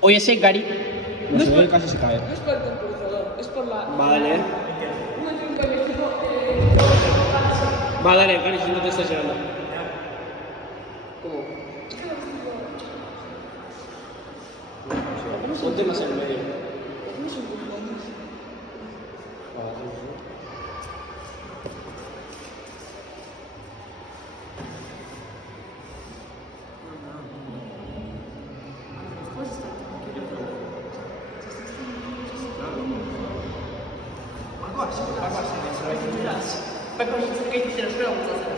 Oye, ese Gary. No sé, casi se cae. No es por el temporizador, es por la... Vale. Va, dale, Gary, si no te estás llevando. ¿Cómo? Ponte más en el medio. No son cumpleaños. Va con los que te lo espero.